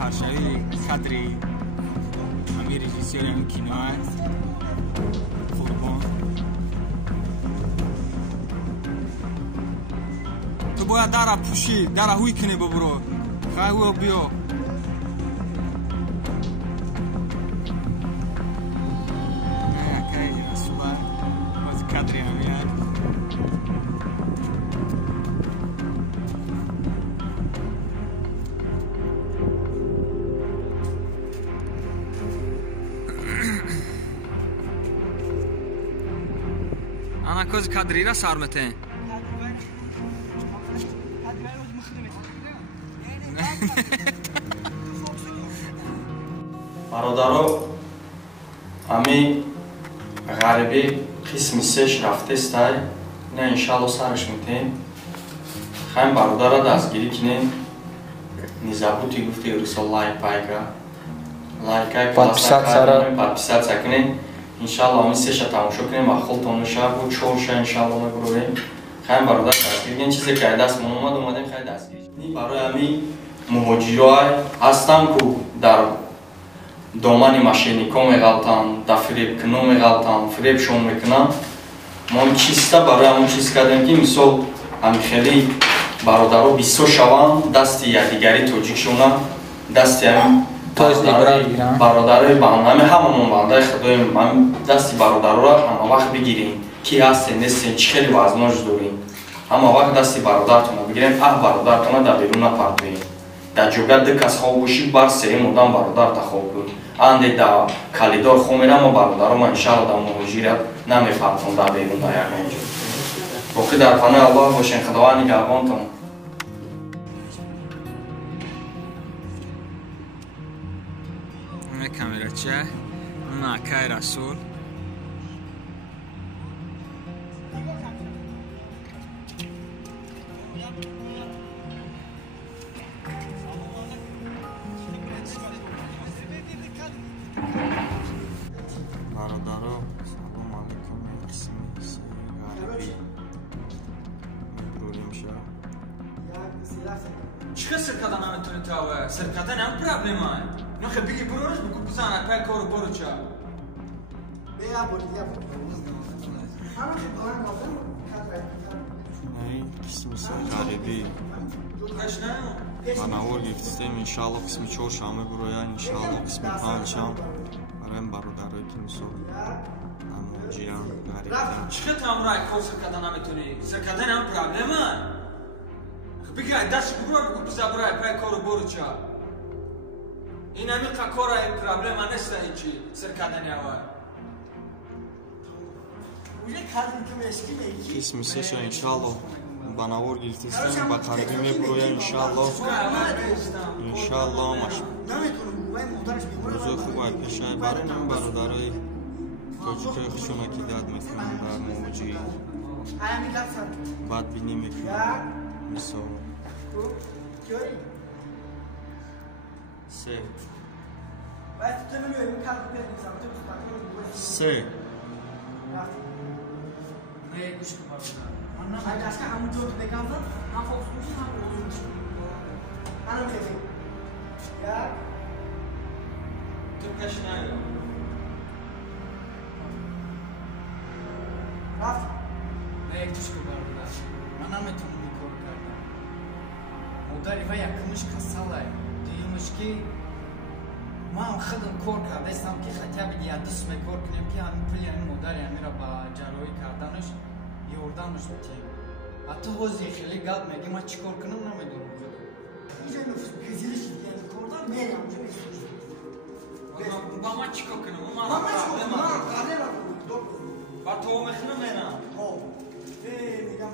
سرشایی کادری همه رژیسر همین کینوه فوربان تو باید در پوشی در هوی کنی ببرو خواهی بیا کادری همیاد انا کوز کادری را سارمته برادرو امی غریبی قسمی سش رفته استای نه انشالله سرش میتین خواهیم برادر را دستگیری کنیم نزابوتی گفته رسول لایکا подписаться کنیم انشالله امی سش تماشا کنیم و خلطانو شب و چورش انشالله نگرویم خواهیم برادر دستگیری کنیم چیزی که دست من اومدیم خواهی دستگیری کنیم برای امی مهاجرای هستم که در دامن ماشینیکا میغلطن در فریب کنو میغلطن فریبشون میکنن ما چیستا برای همون چیز کردیم که مثال همین خیلی برادرها بیسو شوان دست یادگاری توجیک شونن دست همین برادرهای بانده همون بانده خدایم همین دستی برادرها را همه وقت بگیریم کی هستین نیستین چی خیلی وزناش داریم همه وقت دستی برادرتون رو بگیریم برادرتون در بیرون نپردویم در جوگه دکس خواب باشی بر سه مدام برادر تا خواب بود انده در کلیدار خوب میرم و برادر ما انشاءالله در مهاجرت نمیفرطون در بیرون در یک اینجا باقی در پناه الله باشین خداوند نگهبانتون کامera چه؟ ناکای رسول برادرها سلام علیکم قسمی غریبی مبروریم شد چه سرکتا نمیتونی تاوه؟ سرکتا نم پرابلمه نخه بگی بروش بگو بزنه پای کارو برو چه بیا قسمی غریبی манавор гирифтем иншалло қисми 4 шаме бурояд иншалло қисми 5 шам барои бародарое ки мисол намоҷиран гарибдан чиқа тамрай кор сиркада наметуни сиркада нам проблема бигай дашти буро бигу бизабрай пай кору бору ча ин амиқа кора проблема неста ҳичи сиркаданява қисми 3 ша иншалло банавор гирифтем ба қарибӣ мебуроя иншалло рӯзои хубай пешай баронам бародарои тоҷикои хушона ки дад мекунам дар муоҷӣ бадбинӣ мекунам мисол се Arkadaşlar hamur çok bekanlı, ham fokusmuş, ham bozulmuş. Hanım dedi. Ya. Çok kaşınıyor. Raf. Ne ekçişko barda. Bana metin bir korkardı. Modariva yakınmış kasalay. Değilmiş ki man خدم کار کرده استم که خطیب دیگه دست میکار کنیم که همین پلی همین مدار همین را با جلوی کردنش یوردانش بتیم حتی حوزی خیلی گاد میگه ما چی کار کنم نمیدونم اینجا نفس کزیلش دیگه کردن میرم جو با ما چی کار کنم ما قادر با تو میخنم میرم میگم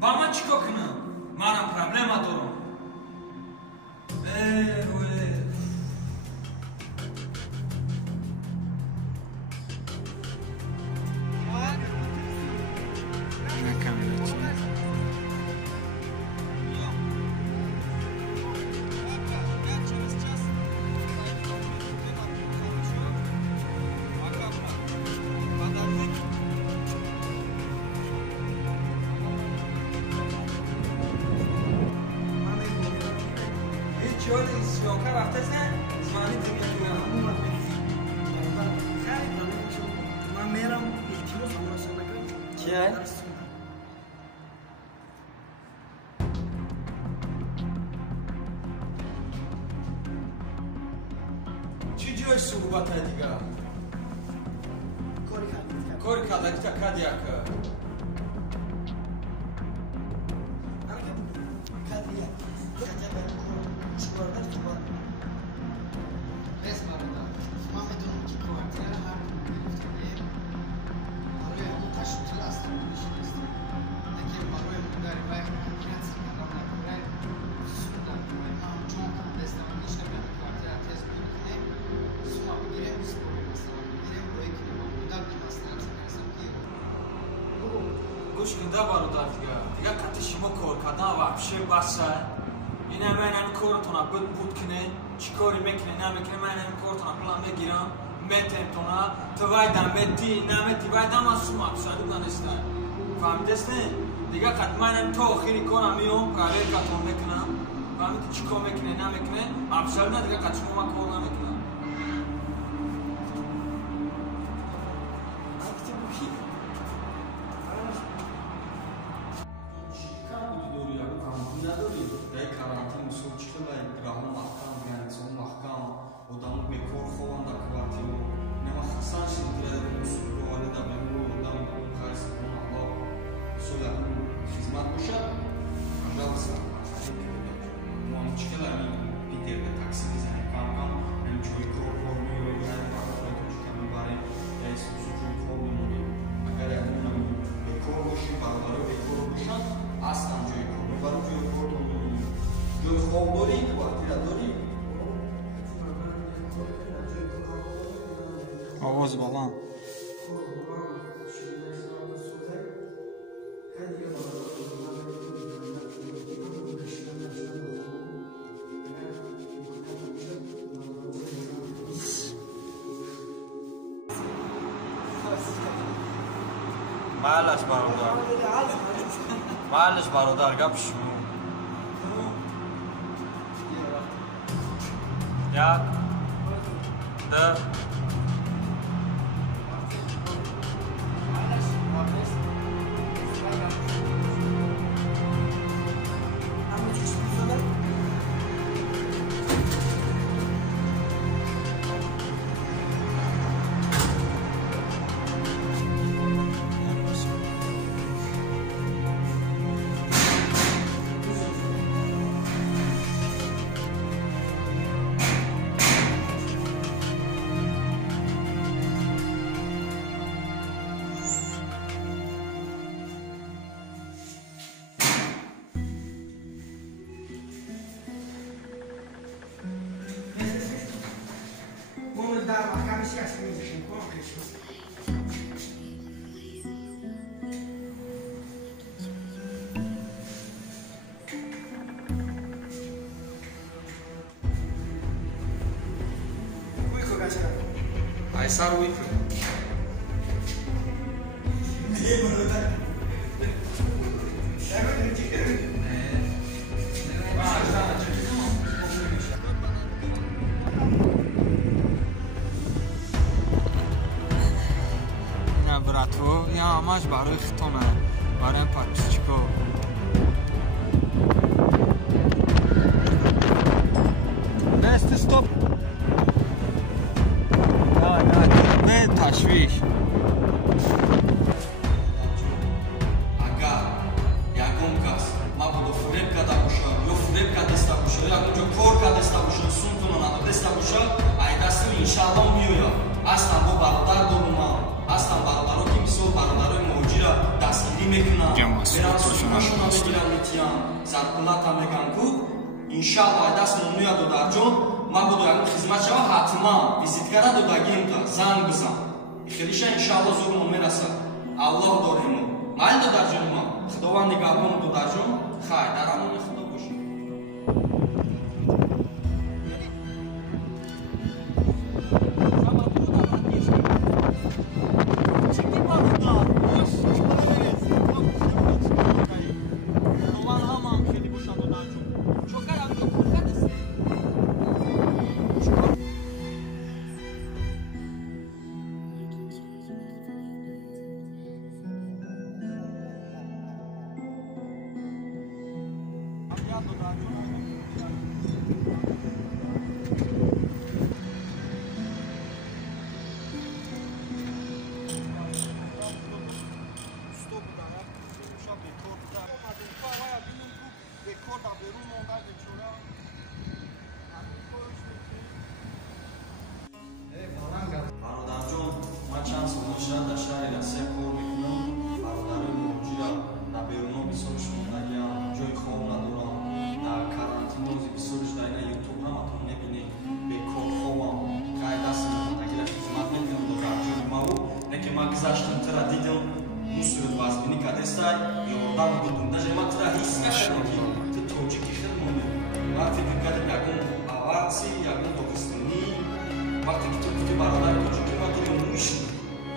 با ما چی کار کنم منم پرابلم دارم چیه؟ چی جای صحبت های دیگه؟ کاری کرده دیگه کد یک گوش کنده برادر دیگه قطع شما کار کردن وحشه بسه این همه این کارتونه بود کنه چی کاری میکنه نمیکنه من این کارتونه پلان میگیرم میتونتونه تو وایدم میتی نمیتی وایدم از شما بشنو دانسته فهمیدست نه دیگه قطع من تا آخری کارم میام پرایوت کتون میکنم فهمیدی چی کار میکنه نمیکنه افشار نه دیگه قطع شما کار نمیکنم آواز بالا معلش برادر معلش برادر گپ شو یک ده Ayşar uyku. نه براتو یا همش برای خطونه برای پاتیچکو Best stop. Ne تشویش. Agar یکم کس ما بودو فریب کده باشم یا فریب کده دسته باشم یا اونجا کار کده دسته باشم سونتون نداره دسته باشم ای دستم انشالله میویم اصلا با برادر دارم اصلا برادرها که مثل برادرای موجی را دستگیری میکنم برم سوشوناشون بگیرم میتیم زرکولت هم میگم کو انشالله ای دست میویم دادر جون ما بودو یکم خدمت شما حتما ویزیتگره دادگیم تا زنگ بزن خیلیشه انشالله زورمون میرسه الله داریمون مایل دادر جون ما خداوند نگهبان دادر جون خیر در امان خدا باشید гузаштам тара дидам ну сурат вазбинӣ кардестай ёрдам будум даже ман тара ҳис накардам ки ту тоҷики хеле момед ман фикр кардам ягон аварси ягон догистонӣ вақте ки ту гуфти бародар тоҷики ман дилам мушид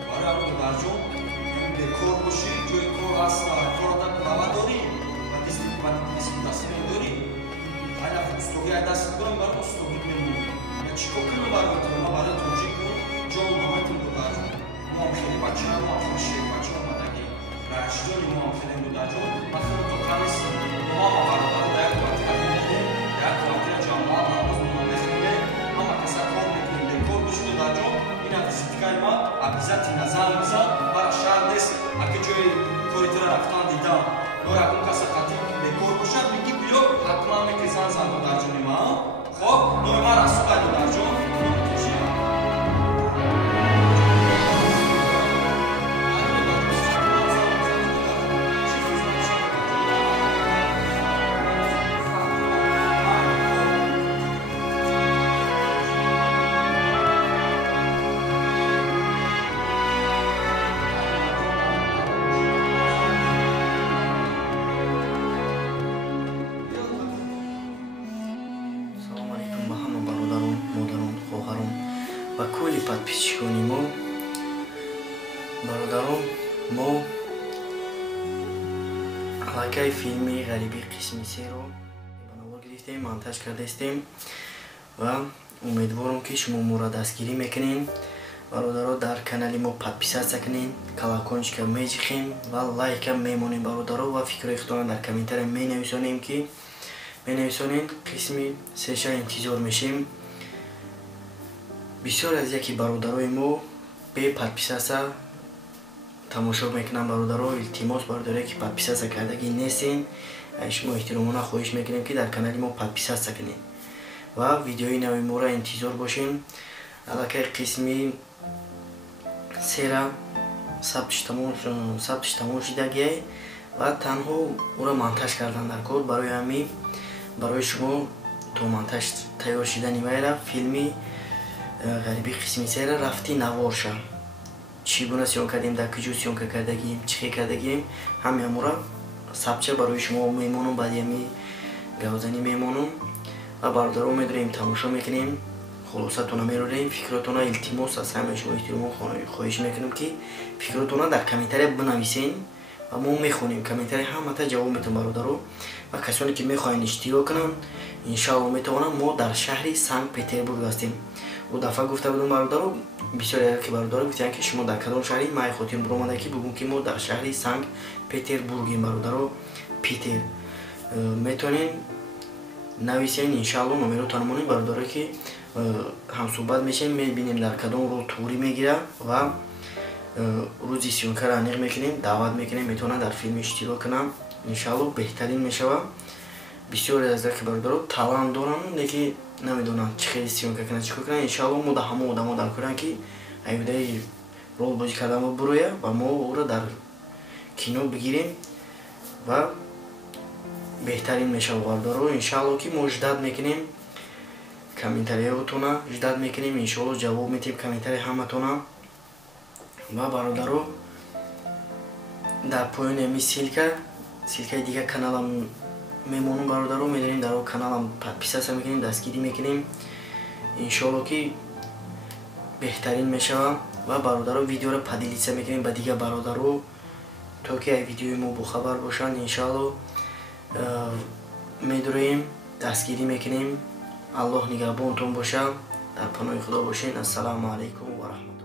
барои ҳамон дарҷон бекор бошӣ ҷои кор аст корода кунава дорӣ ва дасти медорӣ ҳайна устуги ай даст кунам барои устугит мемон я чӣ кор кунам барои ту ман барои тоҷикум ҷон ҳаматин будаҷон моам хеле бачаам моам хеле шер бача омадаги раишҷони моам хеле будаҷон ман хеле то танистам моама бародар ба як квартира мемонем як квартира ҷамоа намоз мехонем ҳама каса кор мекунем бекор боши будаҷон ина визиткаи ман обязати назар бизан бара шаҳр нест аки ҷои кори тура рафтан дидам ё ягон каса қатӣ бекор бошад миги биё ҳатман меки зан будаҷони ман хоб номи ман расулай будаҷон ва кӯли подписчикони мо бародарон мо аллакай филми ғариби қисми 3-ро банавор гирифтем монтаж кардастем ва умедворам ки шумо моро дастгирӣ мекунем бародаро дар канали мо подписатсия кунем колокольчика мечихем ва лайка мемонем бародаро ва фикрҳои худтона дар комментария менависонем ки менависонем қисми 3-ша интизор мешем бисёр аз яки бародарои мо бе подписатсия тамошо мекунам бародаро илтимос бародарое ки подписатсия кардаги нестен шумо эҳтиромона хоҳиш мекунем ки дар канали мо подписатсия кунем ва видеои нави моро интизор бошем аллакай қисми 3-ра сабтиш тамом шидагиай ва танҳо уро монтаж кардан дар кор барои ҳамин барои шумо то монтаж тайёр шидани вайра филми ғариби қисми 3-ра рафти наворша чӣ гуна сиён кардем дар куҷо сиёнка кардагим чӣ хел кардагим ҳамаамура сабча барои шумо мемонам баъди ҳами гавзанӣ мемонам ва бародаро медорем тамошо мекунем хулосатона мерорем фикротона илтимос аз ҳамаи шумо эҳтиромо хоҳиш мекунам ки фикротона дар комментария бинависен ва мо мехонем комментария ҳамата ҷавоб метавон бародаро ва касоне ки мехоҳанд иштирок кунанд иншалло метавонанд мо дар шаҳри Санкт Петербург ҳастем у дафъа гуфта будам бародаро бисёре ки бародаро гуфтанд ки шумо дар кадом шаҳри ман хотирам биромада ки бигӯм ки мо дар шаҳри Санкт Петербургем бародаро Питер метавонем нависен иншалло номеротонро монем бародаро ки ҳамсӯҳбат мешем мебинем дар кадом роҳ туурӣ мегирад ва рӯзи сиёнкаро аниқ мекунем даъват мекунем метавонанд дар филм иштирок кунанд иншалло беҳтарин мешавад бисёре аз яки бародаро талант доранд леки намедонанд чӣ хели сиёнка кунанд чӣ кор кунанд иншалло мо дар ҳама одамо дар корам ки айбудаи рол бозӣ кардан бирояд ва мо ӯро дар кино бигирем ва беҳтарин мешавад бародаро иншалло ки мо ждат мекунем комментарияотона ждат мекунем иншалло ҷавоб метиҳем комментария ҳаматона ва бародаро дар поёни ҳами силкаи дигар каналам мемонам бародаро медонем дар каналам подписатсия мекунем дастгирӣ мекунем иншалло ки беҳтарин мешавад ва бародаро видеоро поделитсия мекунем ба дигар бародаро то ки ай видеои мо бохабар бошанд иншалло медорем дастгирӣ мекунем аллоҳ нигаҳбонтон бошад дар паноҳи худо бошед ассалому алайкум ва раҳматуллоҳ